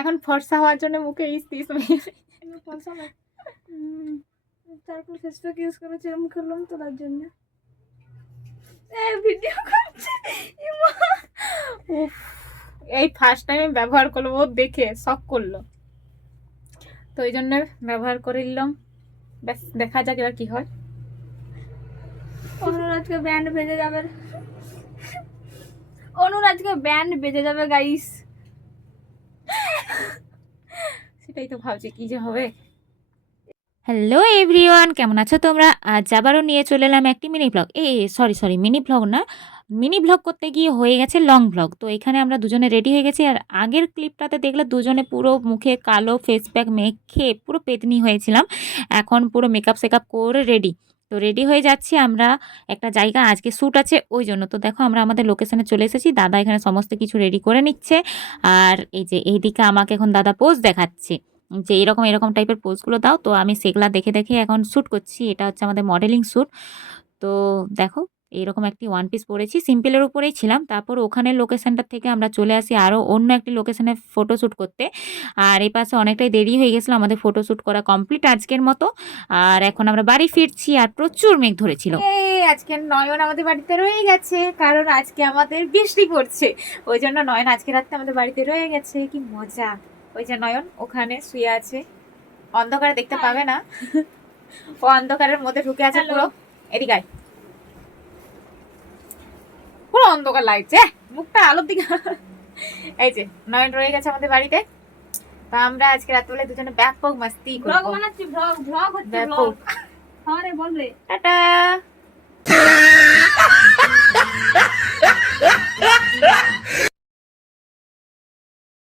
এখন ফর্সা হওয়ার জন্য মুখে ইস ফর্সা না, তারপর ফেস প্যাক ইউজ করেছি এরকম করলাম তো তার জন্য ভিডিও করছে। এই ফার্স্ট টাইম ব্যবহার করলো, ও দেখে শক করলো, তো ওই জন্য ব্যবহার করে নিলাম। ব্যাস, দেখা যাক এবার কি হয়। অনুর আজকে ব্যান্ড বেজে যাবে, অনুর আজকে ব্যান্ড বেজে যাবে গাইস। সেটাই তো ভাবছি কি যে হবে। হ্যালো এভরিওয়ান, কেমন আছো তোমরা? আজ আবারও নিয়ে চলে এলাম একটি mini blog. Sorry mini blog না, মিনি ব্লগ করতে গিয়ে হয়ে গেছে লং ব্লগ। তো এখানে আমরা দুজনে রেডি হয়ে গেছি। আর আগের ক্লিপটাতে দেখলে দুজনে পুরো মুখে কালো ফেস প্যাক মেখে পুরো পেতনি হয়েছিলাম। এখন পুরো মেকআপ সেকআপ করে রেডি। তো রেডি হয়ে যাচ্ছি আমরা একটা জায়গা, আজকে শ্যুট আছে ওই জন্য। তো দেখো আমরা আমাদের লোকেশনে চলে এসেছি, দাদা এখানে সমস্ত কিছু রেডি করে নিচ্ছে। আর এই যে এইদিকে আমাকে এখন দাদা পোজ দেখাচ্ছে যে এরকম টাইপের পোজগুলো দাও। তো আমি সেগুলা দেখে দেখে এখন শ্যুট করছি। এটা হচ্ছে আমাদের মডেলিং শ্যুট। তো দেখো এইরকম একটি ওয়ান পিস পরেছি, সিম্পলের উপরেই ছিলাম। তারপর ওখানে লোকেশনটা থেকে আমরা চলে আসি আরও অন্য একটি লোকেশনে ফটোশ্যুট করতে। আর এই পাশে অনেকটাই দেরি হয়ে গেছিলো, আমাদের ফটোশ্যুট করা কমপ্লিট আজকের মতো। আর এখন আমরা বাড়ি ফিরছি, আর প্রচুর মেঘ ধরেছিল। আজকে নয়ন আমাদের বাড়িতে রয়ে গেছে, কারণ আজকে আমাদের বৃষ্টি পড়ছে, ওই জন্য নয়ন আজকে রাতে আমাদের বাড়িতে রয়ে গেছে। কি মজা। ওই যে নয়ন ওখানে শুয়ে আছে, অন্ধকারে দেখতে পাবে না, ও অন্ধকারের মধ্যে ঢুকে আছে পুরো। এদিকে আয়, পুরো অন্ধকার লাগছে, মুখটা আলোর দিকে। এই যে নয়ন রয়ে গেছে আমাদের বাড়িতে। তো আমরা আজকে রাতবেলা দুজনে ব্যাপক মাস্তি ব্লগ করবো। বানাচ্ছি, ব্লগ হচ্ছে ব্যাপক। ব্লগ। হ্যাঁ রে বল রে। টাটা।